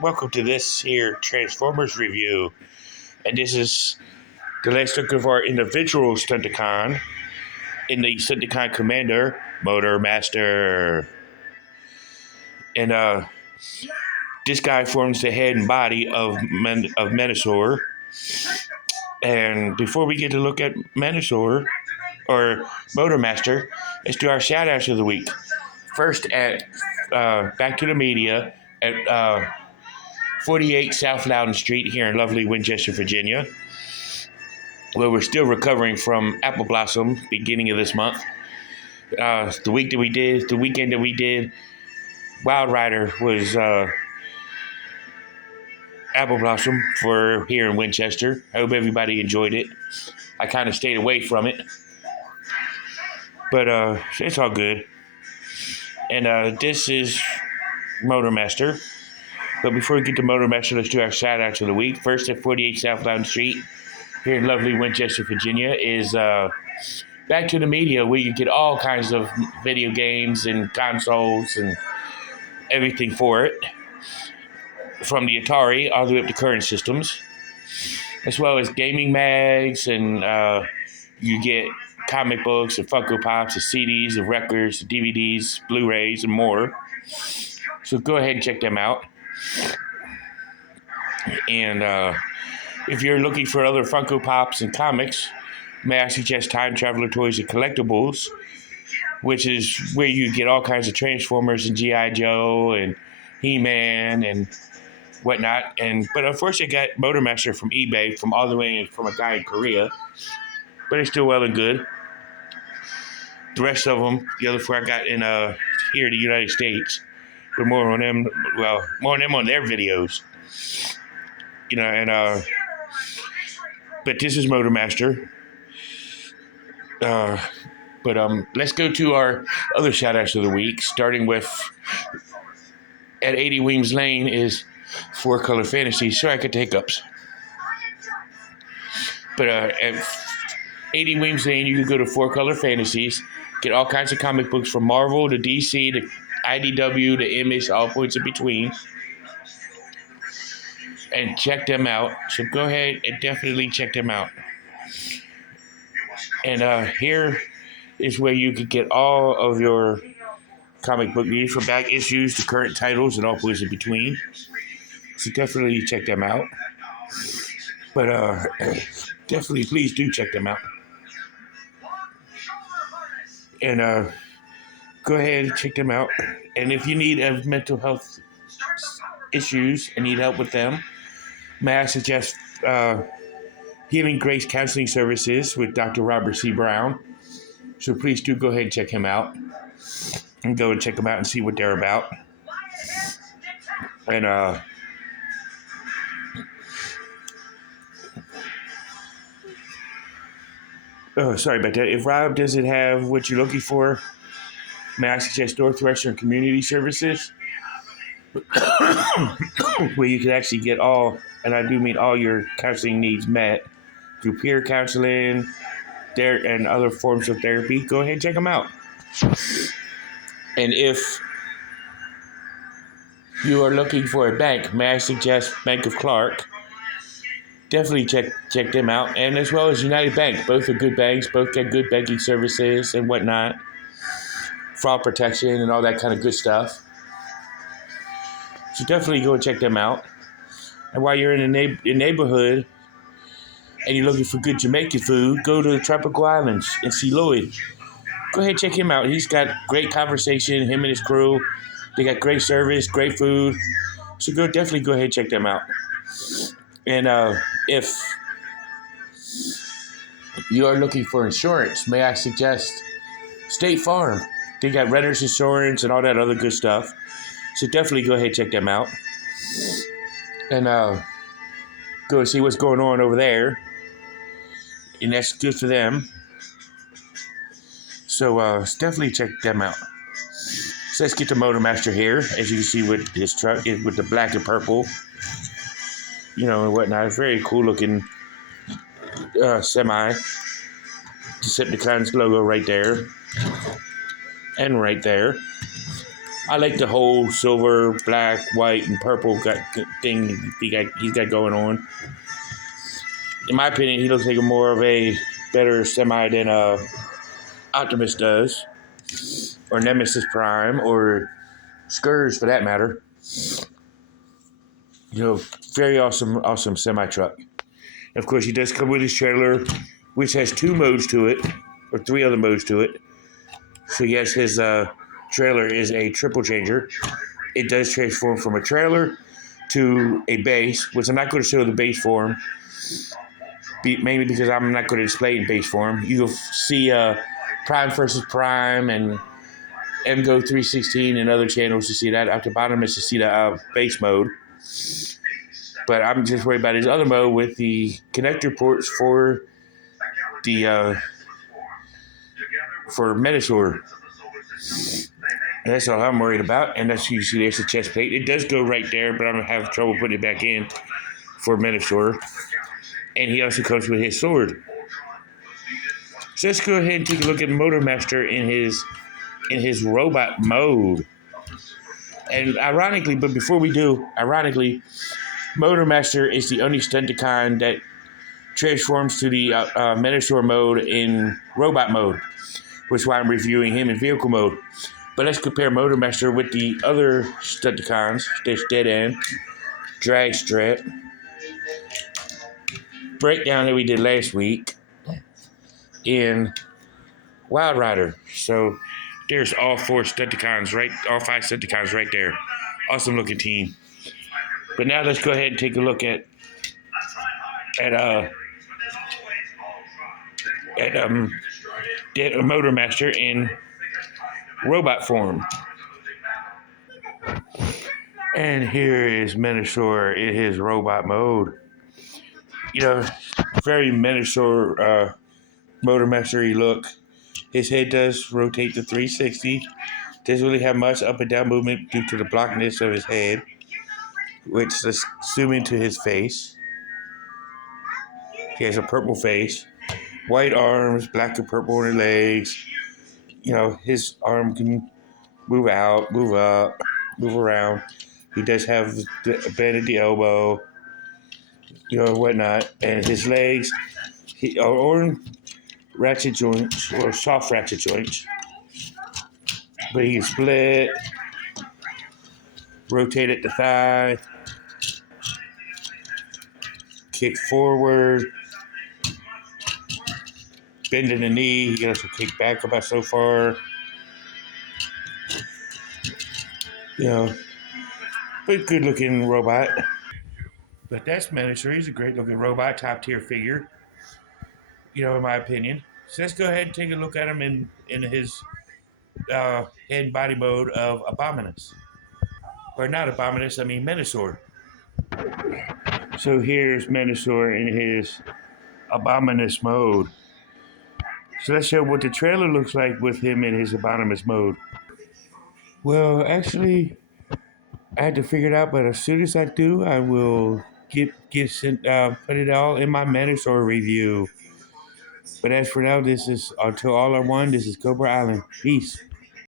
Welcome to this here Transformers review, and this is the last look of our individual Stunticon in the Stunticon Commander Motor Master. And this guy forms the head and body of Menasor. And before we get to look at Menasor or Motor Master, let's do our shout outs of the week. First at Back to the Media at 48 South Loudon Street here in lovely Winchester, Virginia, where we're still recovering from Apple Blossom beginning of this month. The weekend that we did, Wild Rider was Apple Blossom for here in Winchester. I hope everybody enjoyed it. I kind of stayed away from it, but it's all good. And this is Motor Master. But before we get to Motor Master, let's do our shout outs of the week. First at 48 South Loudon Street here in lovely Winchester, Virginia is Back to the Media, where you get all kinds of video games and consoles and everything for it, from the Atari all the way up to current systems, as well as gaming mags, and you get comic books and Funko Pops and CDs and records, DVDs, Blu-rays, and more. So go ahead and check them out. And if you're looking for other Funko Pops and comics, may I suggest Time Traveler Toys and Collectibles, which is where you get all kinds of Transformers and G.I. Joe and He-Man and whatnot. But unfortunately, I got Motor Master from eBay from all the way from a guy in Korea, but it's still well and good. The rest of them, the other four I got in here in the United States, but more on them on their videos, but this is Motor Master. Let's go to our other shout outs of the week, starting with at 80 Weems Lane is Four Color Fantasy. Sorry, I got the hiccups. But at 80 Weems Lane, you can go to Four Color Fantasies, get all kinds of comic books from Marvel to DC to IDW to Image, all points in between, and check them out. So go ahead and definitely check them out. And here is where you can get all of your comic book needs, from back issues to current titles and all points in between. So definitely check them out. But definitely please do check them out. And go ahead and check them out. And if you need mental health issues and need help with them, may I suggest Healing Grace Counseling Services with Dr. Robert C. Brown. So please do go ahead and check him out. And go and check them out and see what they're about. And sorry about that. If Rob doesn't have what you're looking for, may I suggest Northwestern Community Services, where you can actually get all, and I do mean all, your counseling needs met through peer counseling and other forms of therapy. Go ahead and check them out. And if you are looking for a bank, may I suggest Bank of Clark. Definitely check them out, and as well as United Bank. Both are good banks. Both get good banking services and whatnot, fraud protection and all that kind of good stuff. So definitely go and check them out. And while you're in the neighborhood and you're looking for good Jamaican food, go to the Tropical Islands and see Lloyd. Go ahead and check him out. He's got great conversation, him and his crew. They got great service, great food. So definitely go ahead and check them out. And if you are looking for insurance, may I suggest State Farm. They got renter's insurance and all that other good stuff. So definitely go ahead and check them out. And go see what's going on over there. And that's good for them. So definitely check them out. So let's get to Motor Master here. As you can see with his truck, with the black and purple, and whatnot. It's very cool looking semi. Decepticons logo right there. And right there. I like the whole silver, black, white, and purple thing he's got going on. In my opinion, he looks like more of a better semi than Optimus does, or Nemesis Prime, or Scourge for that matter. Very awesome semi truck. Of course, he does come with his trailer, which has 2 modes to it, or 3 other modes to it. So yes, his trailer is a triple changer. It does transform from a trailer to a base, which I'm not going to show the base form, mainly because I'm not going to display in base form. You'll see Prime versus Prime and MGO 316 and other channels to see that. At the bottom is to see the base mode. But I'm just worried about his other mode with the connector ports for the for Metasaur. That's all I'm worried about, and that's usually there's the chest plate. It does go right there, but I'm gonna have trouble putting it back in for Metasaur. And he also comes with his sword. So let's go ahead and take a look at Motor Master in his robot mode. And ironically, but before we do, Motor Master is the only Stunticon that transforms to the Metasaur mode in robot mode, which is why I'm reviewing him in vehicle mode. But let's compare Motor Master with the other Stunticons. There's Dead End, Drag Strip, Breakdown that we did last week, in Wild Rider. So there's all 4 Stunticons, all 5 Stunticons right there. Awesome looking team. But now let's go ahead and take a look at Motor Master in robot form. And here is Metasaur in his robot mode. Very Metasaur Motor Mastery look. His head does rotate to 360. Doesn't really have much up and down movement due to the blockness of his head, which let's zoom into his face. He has a purple face, white arms, black and purple on his legs. His arm can move out, move up, move around. He does have the bend at the elbow, whatnot. And his legs, or ratchet joints, or soft ratchet joints. But he can split, rotate at the thigh, kick forward, bend in the knee. He can also kick back about so far. But good looking robot. But that's Metasaur. He's a great looking robot, top tier figure, in my opinion. So let's go ahead and take a look at him in his head and body mode of Abominus. Or not Abominus, I mean Metasaur. So here's Metasaur in his Abominus mode. So let's show what the trailer looks like with him in his Abominus mode. Well, actually, I had to figure it out, but as soon as I do, I will put it all in my Metasaur review. But as for now, this is until all are one. This is Cobra Island. Peace.